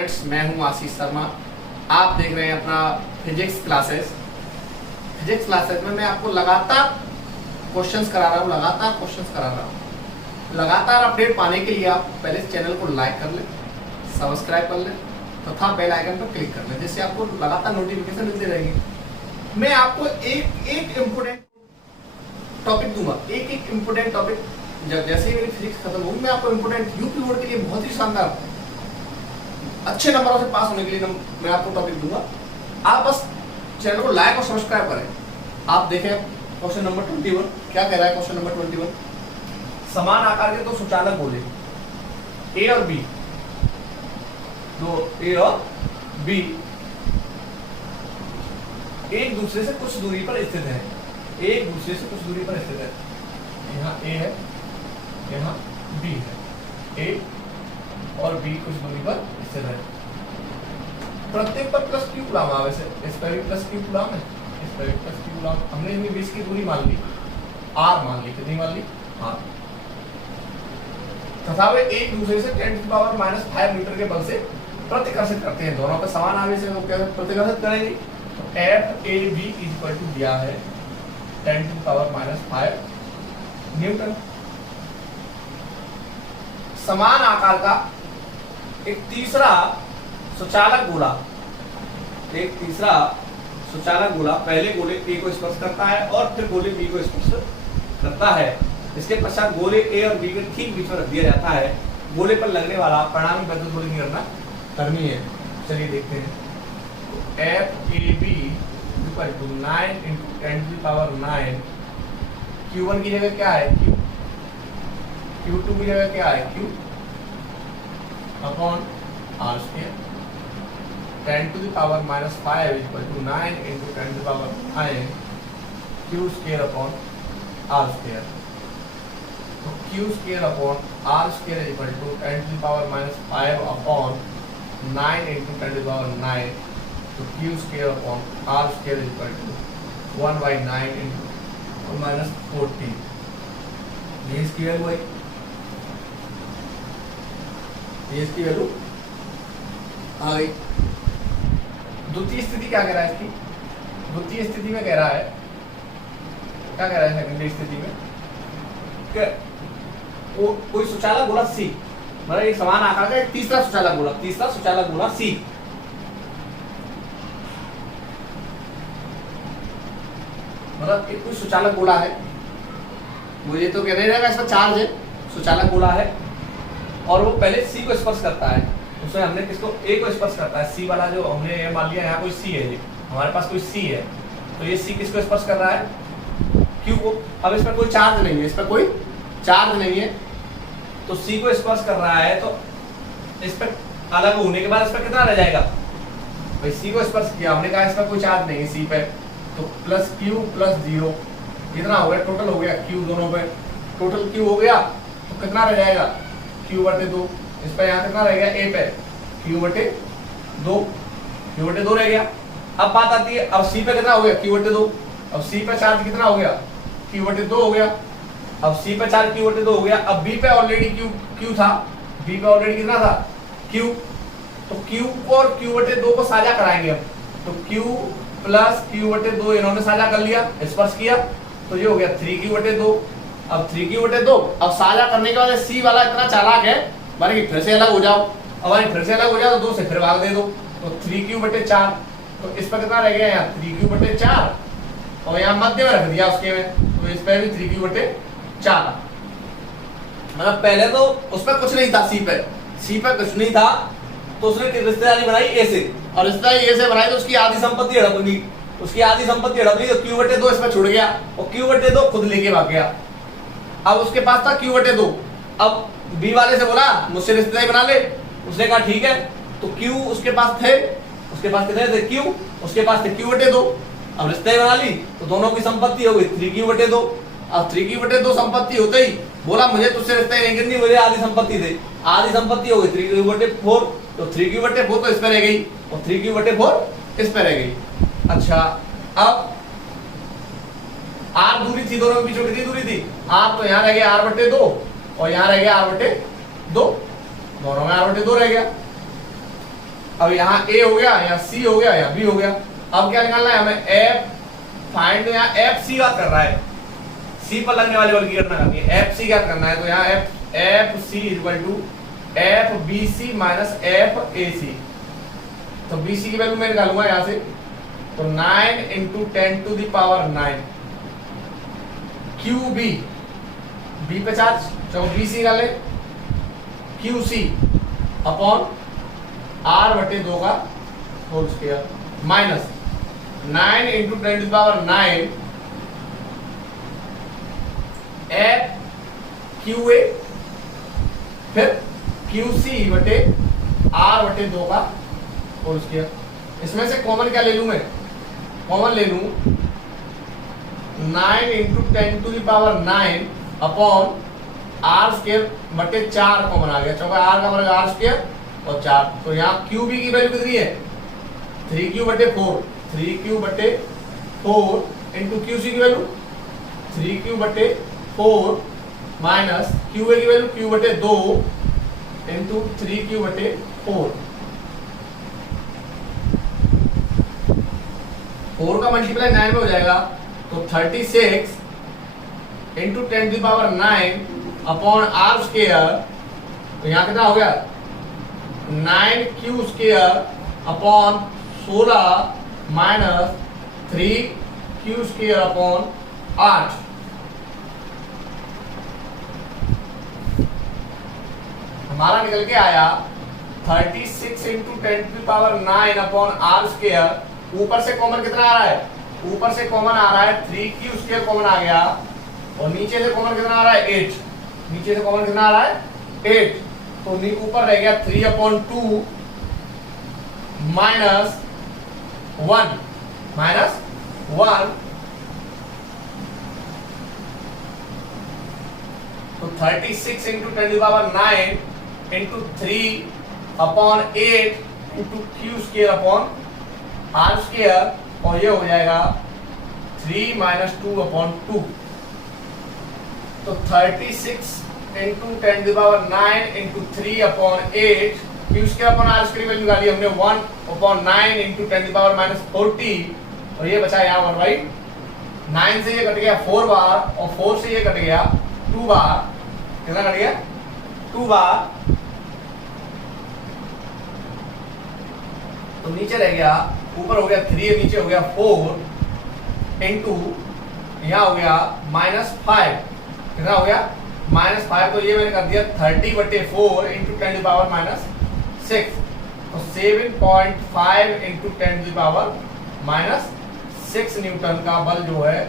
Friends, मैं हूं आशीष शर्मा। आप देख रहे हैं अपना फिजिक्स क्लासेस। फिजिक्स क्लासेस में मैं आपको लगातार क्वेश्चंस करा रहा हूं, लगातार अपडेट पाने के लिए आप पहले इस चैनल को लाइक कर लें, सब्सक्राइब कर लें तथा बेल आइकन पर क्लिक कर लें, जिससे आपको लगातार नोटिफिकेशन मिलती रहेगी। मैं आपको एक इम्पोर्टेंट टॉपिक दूंगा, एक इम्पोर्टेंट टॉपिक। जैसे ही मेरी फिजिक्स खत्म होगी, मैं आपको इम्पोर्टेंट यूपी बोर्ड के लिए बहुत ही शानदार अच्छे नंबरों से पास होने के लिए मैं आपको टॉपिक दूंगा। आप बस चैनल को लाइक और सब्सक्राइब करें। आप देखें क्वेश्चन नंबर 21 क्या कह रहा है। क्वेश्चन नंबर 21, समान आकार के दो सुचालक गोले ए और बी, एक दूसरे से कुछ दूरी पर स्थित है। यहाँ ए है, यहाँ बी है। ए और बी कुछ दूरी पर स्थित है। प्रत्येक पर प्लस क्यू गुलाम आवे से, इस पर भी प्लस क्यू गुलाम है, इस पर भी प्लस क्यू गुलाम। हमने इनमें बीच की दूरी मान ली, आर मान ली। कितनी मान ली? आर। तथा वे एक दूसरे से 10⁻⁵ मीटर के बल से प्रतिकर्षित करते हैं। दोनों पे समान आवेश से प्रतिकर्षित करेंगे। तो F A B equal to दिया है 10⁻⁵ न्यूटन। समान आकार का एक तीसरा सुचालक गोला पहले गोले ए को स्पर्श करता है और फिर गोले बी को स्पर्श करता है। इसके पश्चात गोले ए और बी के ठीक बीच में रख दिया जाता है। गोले पर लगने वाला परिणामी विद्युत बल की गणना करनी है। चलिए देखते हैं। F A B equal to 9 × 10⁹ Q1 की जगह क्या है? Q। Q2 की जगह क्या है? Q upon R square. 10⁻⁵ equal to 9 × 10⁻⁹ Q square upon R square. तो Q square upon R square equal to 10⁻⁵ upon 9 × 10⁹। तो Q square upon R square equal to 1/9 × -14। ये इसकी वैल्यू है, ये इसकी वैल्यू आ गई। द्वितीय स्थिति क्या कह रहा है इसकी? द्वितीय स्थिति में कह रहा है, क्या कह रहा है सेकेंडरी स्थिति में? कोई सुचालक गोला सी, मतलब एक समान आकार का एक तीसरा सुचालक गोला सी मतलब एक कोई सुचालक गोला है। मुझे तो कह नहीं रहेगा, इसका चार्ज है, सुचालक गोला है और वो पहले सी को स्पर्श करता है। उसमें हमने किसको? ए को स्पर्श करता है। सी वाला जो हमने मान लिया, यहाँ कोई सी है, हमारे पास कोई सी है, तो ये सी किसको स्पर्श कर रहा है? क्यू को। अब इस पर कोई चार्ज नहीं है, तो सी को स्पर्श कर रहा है, तो इस पर अलग होने के बाद इस पर कितना रह जाएगा? भाई सी को स्पर्श किया, हमने कहा इस पर कोई चार्ज नहीं है सी पे, तो प्लस क्यू प्लस 0 कितना हो गया? टोटल हो गया क्यू दोनों पे, टोटल क्यू हो गया, तो कितना रह जाएगा? Q/2। इस पर यहाँ कितना रह गया? ए पे Q/2 रह गया। अब बात आती है, अब सी पे कितना हो गया? Q/2। अब सी पे चार्ज कितना हो गया? Q/2 हो गया। अब सी पे चार्ज Q/2 हो गया। अब बी पे ऑलरेडी Q था, बी पे ऑलरेडी कितना था? Q। तो Q को और Q/2 को साझा कराएंगे अब, तो Q प्लस Q/2 इन्होंने साझा कर लिया, स्पर्श किया, तो ये हो गया 3Q/2। अब 3Q/2 अब साझा करने के बाद सी वाला इतना चालाक है, माने कि फिर से अलग हो जाओ, तो 2 से फिर भाग दे दो, तो 3Q/4। तो इस पर कितना रह गया? यहाँ 3Q/4 और यहाँ मध्य में रख दिया उसके में, तो इस पर भी 3Q/4। मतलब पहले तो उस पर कुछ नहीं था, सी पे कुछ नहीं था, तो उसने रिश्तेदारी बनाई ए से, और रिश्तेदारी ए से बनाई तो उसकी आधी संपत्ति हड़प ली, तो Q/2 इसमें छुड़ गया और Q/2 खुद लेके भाग गया। अब उसके पास था Q/2। अब बी वाले से बोला मुझसे रिश्तेदारी बना ले, उसने कहा ठीक है। तो Q उसके पास कितने थे? Q उसके पास थे Q/2। अब रिश्तेदारी बना ली तो दोनों की संपत्ति हो गई 3Q/2। अब 3Q/2 संपत्ति होते ही बोला मुझे तुझसे रिश्तेदारी नहीं करनी, मुझे आधी संपत्ति दे। आधी संपत्ति हो गई 3Q/4, तो 3Q/4 तो इस पर रह गई और 3Q/4 इस पर रह गई। अच्छा, अब R दूरी थी, दोनों के बीच में कितनी दूरी थी? R तो यहाँ रह गया R/2 और यहाँ रह गया R/2, दोनों में R/2 रह गया। अब यहाँ ए हो गया, यहाँ सी हो गया, यहाँ बी हो गया। अब क्या निकालना है हमें, एफ फाइंड, यहाँ एफ सी बात कर रहा है, सी पर लगने वाले बल की गणना करनी है, एफ सी क्या करना है, तो यहाँ F C equal to F B C minus F A C. तो बी सी की वैल्यू मैं निकालूंगा यहाँ से, तो 9 into 10 to the power 9 Q B, B पे चार्ज, चलो बी सी निकाले, क्यू सी अपॉन आर बटे 2 का whole square minus 9 into 10 to the power 9 F Q A, फिर क्यू सी बटे आर बटे 2 का होल स्क्वायर। इसमें से कॉमन क्या ले लूं मैं, कॉमन ले लूं 9 into 10 to the power 9 upon R square बटे 4 कॉमन आ गया, चौका आर का बनेगा आर स्क्वायर और 4। तो यहाँ क्यू बी की वैल्यू कितनी है, 3q बटे 4, 3q बटे 4 इंटू क्यू सी की वैल्यू 3q बटे 4 माइनस क्यू ए की वैल्यू q बटे 2 इंटू 3q बटे 4। 4 का मल्टीप्लाई 9 में हो जाएगा, तो 36 into 10 to the power 9 upon R square, तो यहाँ कितना हो गया 9q square upon 16 minus 3q square upon 8। हमारा निकल के आया 36 into 10 to the power 9 upon R square. ऊपर से कॉमन कितना आ रहा है, ऊपर से कॉमन आ रहा है 3q स्क्वायर कॉमन आ गया, और नीचे से कॉमन कितना आ रहा है 8, नीचे से कॉमन कितना आ रहा है 8, तो ऊपर रह गया 3/2 माइनस 1 तो 36 into 10 to the power 9 into 3/8 into Q square upon R square, और ये हो जाएगा 3 माइनस 2/2। तो 36 into 10 to the power 9 into 3/8 Q square upon R square value निकाली हमने 1/9 इंटू 10 टू द पावर -40, और ये बचा यहाँ 1/9 से ये कट गया 4 बार, और 4 से ये कट गया 2 बार, कितना कट गया 2 बार, तो नीचे रह गया, ऊपर हो गया 3 नीचे हो गया 4 इंटू यहाँ हो गया -5, कितना हो गया -5, तो ये मैंने कर दिया 30/4 इंटू 10 टू द पावर -6, तो 7.5 into 10 to the power -6 newton का बल जो है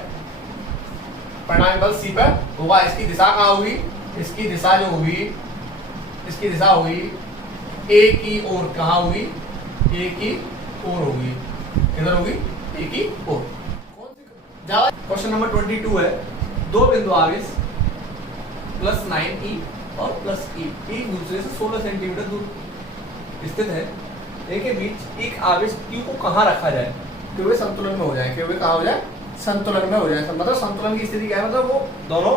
परिणामी बल सी पर होगा। इसकी दिशा कहाँ होगी, इसकी दिशा जो होगी, इसकी दिशा होगी ए की ओर, कहाँ होगी ए की ओर होगी, किधर होगी ए की ओर। क्वेश्चन नंबर 22 है, दो बिंदु आवेश +9e और +e एक दूसरे से 16 सेंटीमीटर दूर स्थित है, इनके बीच एक आवेश q को कहाँ रखा जाए कि वे संतुलन में हो जाए, कि वे कहाँ हो जाए संतुलन में हो जाए। मतलब संतुलन की स्थिति क्या है, मतलब वो दोनों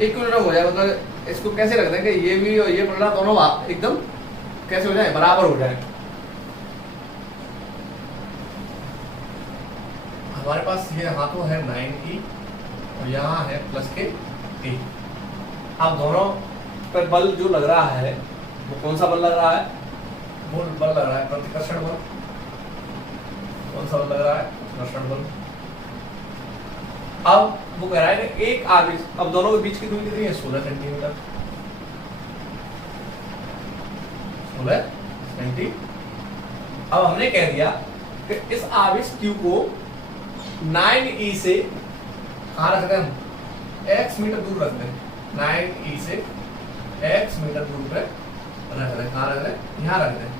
इक्विलिब्रियम हो जाए, मतलब इसको कैसे रखते हैं कि ये भी और ये पलड़ा दोनों एकदम कैसे हो जाए, बराबर हो जाए। हमारे पास ये हाथों है 9e और यहाँ है +e। अब दोनों पर बल जो लग रहा है वो कौन सा बल लग रहा है, वो बल लग रहा है प्रतिकर्षण बल। कौन सा बल लग रहा है, प्रतिकर्षण बल। अब वो कह रहा है कि एक आवेश, अब दोनों के बीच की दूरी कितनी है 16 सेंटीमीटर, 16 सेंटीमीटर। अब हमने कह दिया कि इस आवेश q को 9e से कहाँ रख दें, x मीटर दूर रख दें, 9e से x मीटर दूर पे रख दें, कहाँ रख दें, यहाँ रख दें।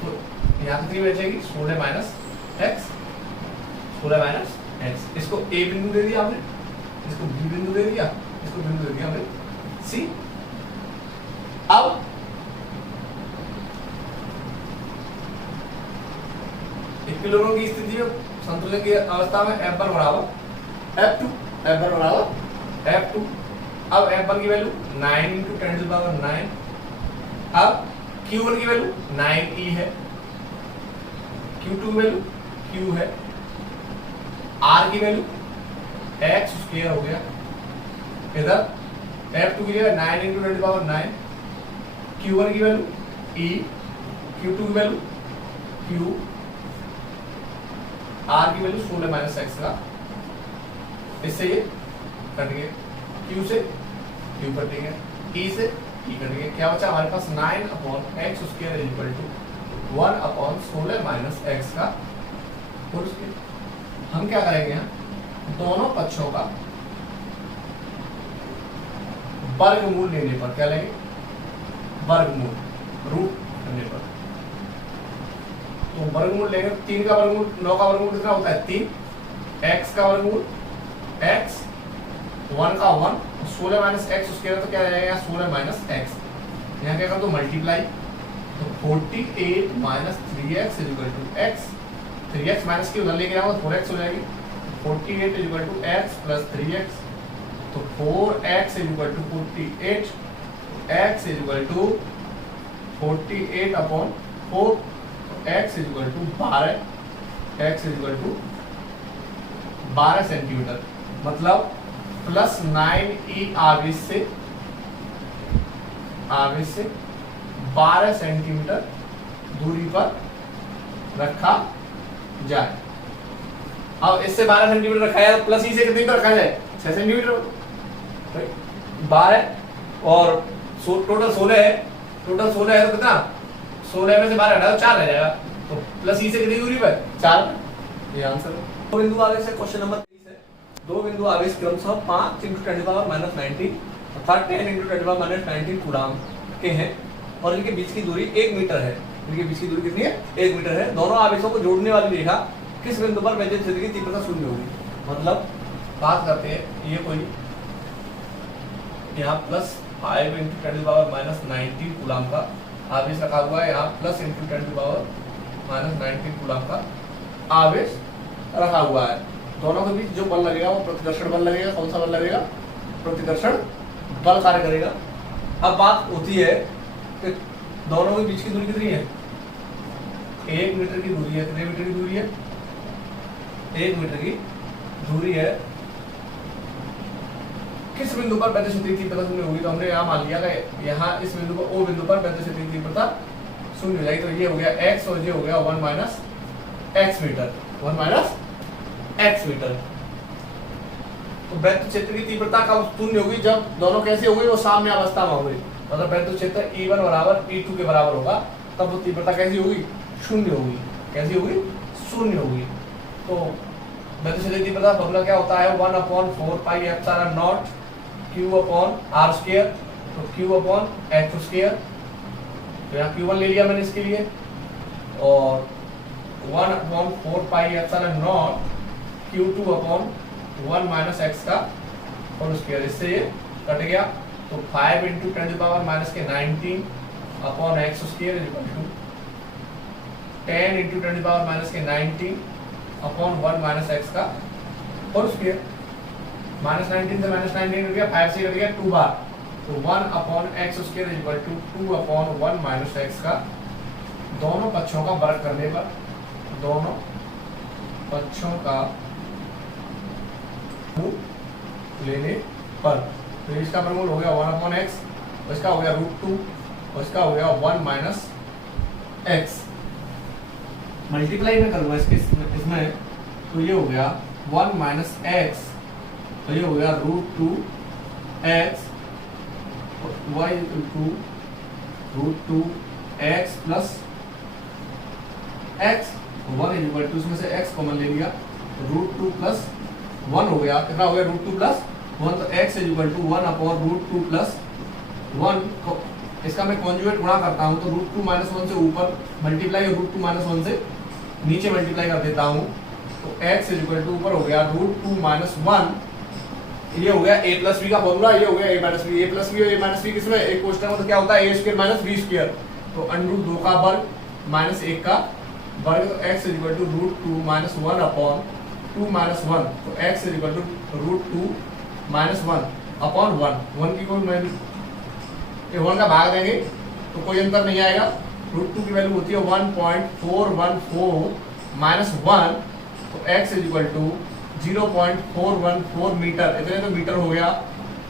तो यहाँ कितनी बचेगी 16 माइनस x, 16 माइनस x। इसको a बिंदु दे दिया आपने, इसको b बिंदु दे दिया, इसको बिंदु दे दिया हमने c। अब इक्विलिब्रियम की स्थिति में, संतुलन की अवस्था में F1 बराबर F2, F1 बराबर F2। अब F1 की value 9 into 10 to the power 9। अब Q1 की वैल्यू 9e है, Q2 की वैल्यू Q है, R की वैल्यू x स्क्वायर हो गया, इधर F2 की जगह 9 × 10⁹, Q1 की वैल्यू E, Q2 की वैल्यू Q, R की वैल्यू 16 - x का, इससे ये कट गए, Q से Q कट गया, E से E कट गया, क्या बचा हमारे पास 9/x square equal to 1/16 - x का होल स्क्वायर। हम क्या करेंगे यहाँ, दोनों पक्षों का वर्गमूल लेने पर, क्या लेंगे, वर्गमूल, रूट करने पर, तो वर्गमूल लेंगे, 3 का वर्गमूल 9 का वर्गमूल कितना होता है 3, x का वर्गमूल x, 1 का 1, 16 - x स्क्वायर तो क्या रहेगा 16 - x, यहाँ क्या कर दो मल्टीप्लाई, तो 48 - 3x = x, 3x माइनस की उधर लेके जाऊंगा 4x हो जाएगी, 48 = x + 3x, तो 4x = 48, x = 48/4, x = 12, x = 12 centimetre, मतलब +9e आवेश से 12 सेंटीमीटर दूरी पर रखा जाए। अब इससे 12 सेंटीमीटर रखा जाए, प्लस ई से कितनी पर रखा जाए 6 सेंटीमीटर, 12 और टोटल 16 है, टोटल 16 है तो कितना, 16 में से 12 हटा दो 4 रह जाएगा, तो प्लस ई से कितनी दूरी पर 4, ये आंसर है। दो बिंदु आवेश है, क्वेश्चन नंबर 30 है, दो बिंदु आवेश क्रमशः 5 × 10⁻⁻19 अर्थात 10 × 10⁻19 कूलाम के हैं और इनके बीच की दूरी 1 मीटर है। इनके बीच की दूरी कितनी है 1 मीटर है। दोनों आवेशों को जोड़ने वाली रेखा किस बिंदु पर वैद्युत क्षेत्र की तीव्रता शून्य होगी। मतलब बात करते हैं, ये कोई यहाँ +5 × 10⁻19 कूलाम का आवेश रखा हुआ है, यहाँ +× 10⁻19 कूलाम का आवेश रखा हुआ है। दोनों के बीच जो बल लगेगा वो प्रतिकर्षण बल लगेगा। कौन सा बल लगेगा, प्रतिकर्षण बल कार्य करेगा। अब बात होती है कि दोनों के बीच की दूरी कितनी है, 1 मीटर की दूरी है। कितने मीटर की दूरी है, 1 मीटर की दूरी है। किस बिंदु पर वैद्युत क्षेत्र की तीव्रता शून्य होगी, तो हमने यहाँ मान लिया कि यहाँ इस बिंदु पर ओ बिंदु पर वैद्युत क्षेत्र की तीव्रता शून्य हो जाएगी। तो ये हो गया x और ये हो गया 1 - x मीटर, 1 - x मीटर। तो वैद्युत क्षेत्र की तीव्रता कब शून्य होगी, जब दोनों कैसे होगी, वो साम्य अवस्था में होगी। मतलब वैद्युत क्षेत्र E1 = E2 के बराबर होगा, तब वो तीव्रता कैसी होगी, शून्य होगी। कैसी होगी, शून्य होगी। तो वैद्युत क्षेत्र की तीव्रता फॉर्मूला क्या होता है, 1/4πε0 Q/r², तो Q/h²। तो यहाँ Q1 ले लिया मैंने इसके लिए, और 1/4πε0 Q2/1 - x का होल स्क्वायर। इससे ये कट गया, तो 5 × 10⁻⁻19 upon x square equal to 10 × 10⁻⁻19 upon 1 - x का होल स्क्वायर। -19 से -19 कट गया, 5 से कट गया 2 बार, तो 1/x² इक्वल टू 2/1 - x का। दोनों पक्षों का वर्ग करने पर, दोनों पक्षों का लेने पर, तो इसका वर्गमूल हो गया 1/x, इसका हो गया √2, और इसका हो गया 1 - x। मल्टीप्लाई में करूंगा इसमें, तो ये हो गया 1 - x, तो ये हो गया √2x y √2x plus x, 1 equal to, इसमें से x कॉमन ले लिया, √2 + 1 हो गया। कितना हो गया, √2 + 1, तो x इक्वल टू 1/√2 + 1। इसका मैं कॉन्जुगेट गुणा करता हूँ, तो √2 - 1 से ऊपर मल्टीप्लाई, √2 - 1 से नीचे मल्टीप्लाई कर देता हूँ, तो x इक्वल टू ऊपर हो गया √2 - 1, ये हो गया a + b का फॉर्मूला, ये हो गया a - b। a + b और a - b किसमें, एक क्वेश्चन में तो क्या होता है a² - b², तो √2 का वर्ग -1 का वर्ग, तो x इक्वल टू √2 - 1/2 - 1, तो x इक्वल टू √2 - 1/1 1 की कोई वैल्यू, ये 1 का भाग देंगे तो कोई अंतर नहीं आएगा। √2 की वैल्यू होती है 1.414 माइनस 1, तो x is equal to 0.414 metre, इतने तो मीटर हो गया।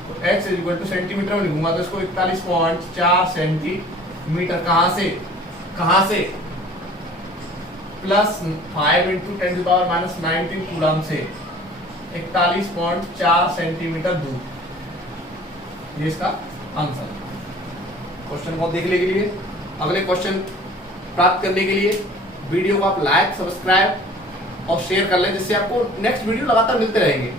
तो x is equal to centimetre में लिखूंगा तो इसको 41.4 सेंटीमीटर। कहाँ से प्लस 5 इंटू 10⁻⁻19 कूलम से 41.4 सेंटीमीटर दूर। ये इसका आंसर। क्वेश्चन को देखने के लिए, अगले क्वेश्चन प्राप्त करने के लिए वीडियो को आप लाइक, सब्सक्राइब और शेयर कर लें, जिससे आपको नेक्स्ट वीडियो लगातार मिलते रहेंगे।